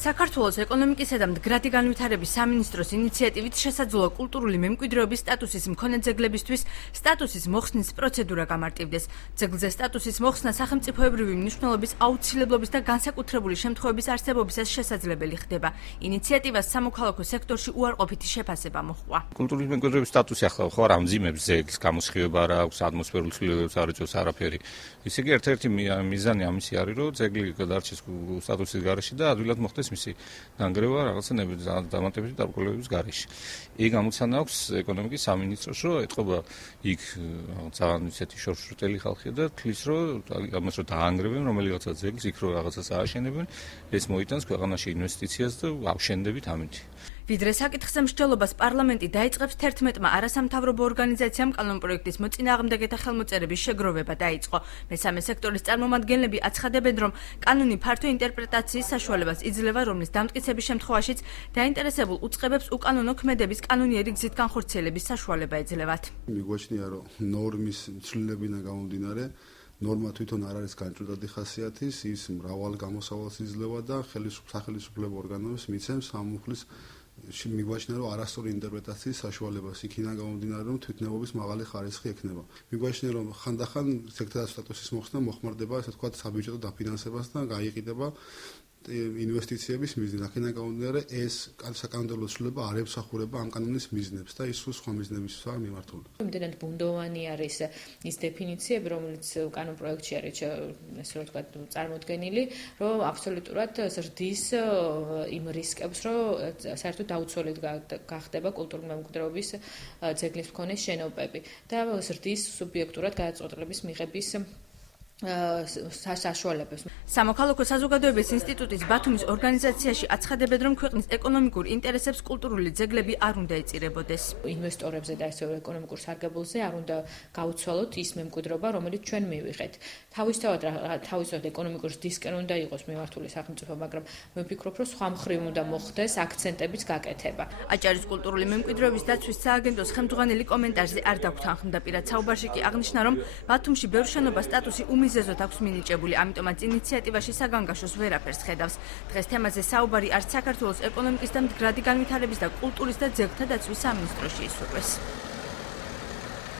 საქართველოს ეკონომიკისა და მდგრადი განვითარების სამინისტროს ინიციატივით შესაძლოა კულტურული მემკვიდრეობის სტატუსის მქონე ძეგლებისთვის სტატუსის მოხსნის პროცედურა გამარტივდეს. ძეგლზე სტატუსის მოხსნა სახელმწიფოებრივი მნიშვნელობის აუცილებლობის და განსაკუთრებული შემთხვევების არსებობისას შესაძლებელი ხდება. ინიციატივას სამოქალაქო სექტორში უარყოფითი შეფასება მოჰყვა. კულტურული მემკვიდრეობის სტატუსი ახლა ხო არ ამძიმებს ძეგლს, გამოსხივება არ აქვს, ატმოსფერულ ცვლილებებს არ იწვევს არაფერი. ისე იგი ერთ-ერთი მიზანი ამისი არის, რომ ძეგლი გადარჩეს სტატუსის გარეშე და ადვილად მოხდეს მისი დანგრევა რაღაცა დამატებითი დაბრკოლებების გარეშე. იქ გამოცანა აქვს ეკონომიკის სამინისტროს, რომ ეთყობა იქ ძალიან ისეთი შორშრუტელი ხალხია და თვლის, რომ ამას რომ დაანგრევენ რომელიღაცა ძეგლს, იქ რომ რაღაცას ააშენებენ, ეს მოიტანს ქვეყანაში ინვესტიციას და ავშენდებით ამით. ვიდრე საკითხზე მსჯელობას პარლამენტი დაიწყებს 11-მა არასამთავრობო ორგანიზაციამ კანონპროექტის მოწინააღმდეგეთა ხელმოწერების შეგროვება დაიწყო. მესამე სექტორის წარმომადგენლები აცხადებენ, რომ კანონი ფართო ინტერპრეტაციის საშუალებას იძლევა, რომლის დამტკიცების შემთხვევაშიც დაინტერესებულ უწყებებს უკანონო ქმედების კანონიერი გზით განხორციელების საშუალება ეძლევათ. მიგვაჩნია, რომ ნორმის ცვლილებიდან გამომდინარე ნორმა თვითონ არ არის განჭვრეტადი ხასიათის, ის მრავალ გამოსავალს იძლევა და სახელმწიფო ორგანოებს მიცემს ამ მუხლის მიგვაჩნია, რომ არასწორი ინტერპრეტაციის საშუალებას იქიდან გამომდინარე, რომ თვითნებობის მაღალი ხარისხი ექნება. მიგვაჩნია, რომ ხანდახან ძეგლთა სტატუსის მოხსნა მოხმარდება, ასე ვთქვათ, საბიუჯეტო დაფინანსებას და გაიყიდება ინვესტიციების მიზნით. აქედან გამომდინარე, ეს საკანონმდებლო ცვლილება არ ემსახურება ამ კანონის მიზნებს და ის სხვა მიზნებისაა მიმართული. იმდენად ბუნდოვანი არის ის დეფინიციები, რომელიც კანონპროექტში არის, ასე რომ ვთქვათ, წარმოდგენილი, რომ აბსოლუტურად ზრდის იმ რისკებს, რომ საერთოდ დაუცველად გახდება კულტურული მემკვიდრეობის ძეგლის მქონე შენობები და ზრდის სუბიექტურად გადაწყვეტილების მიღების საშუალებას. სამოქალაქო საზოგადოების ინსტიტუტის ბათუმის ორგანიზაციაში აცხადებენ, რომ ქვეყნის ეკონომიკურ ინტერესებს კულტურული ძეგლები არ უნდა ეწირებოდეს. ინვესტორებზე და ასევე ეკონომიკურ სარგებელზე არ უნდა გაუცვალოთ ის მემკვიდრეობა, რომელიც ჩვენ მივიღეთ. თავისთავად ეკონომიკურ ზრდისკენ უნდა იყოს მიმართული სახელმწიფო, მაგრამ მე ვფიქრობ, რომ სხვა მხრივ უნდა მოხდეს აქცენტების გაკეთება. აჭარის კულტურული მემკვიდრეობის დაცვის სააგენტოს ხელმძღვანელი კომენტარზე არ დაგვთანხმდა. პირად საუბარში კი აღნიშნა, რომ ბათუმში ბევრ შენობას სტატუსი უმიზეზოდ აქვს მინიჭებული, ამიტომაც ინიციატივაში საგანგაშოს ვერაფერს ხედავს. დღეს თემაზე საუბარი არც საქართველოს ეკონომიკის და მდგრადი განვითარების და კულტურის და ძეგლთა დაცვის სამინისტროში ისურვეს.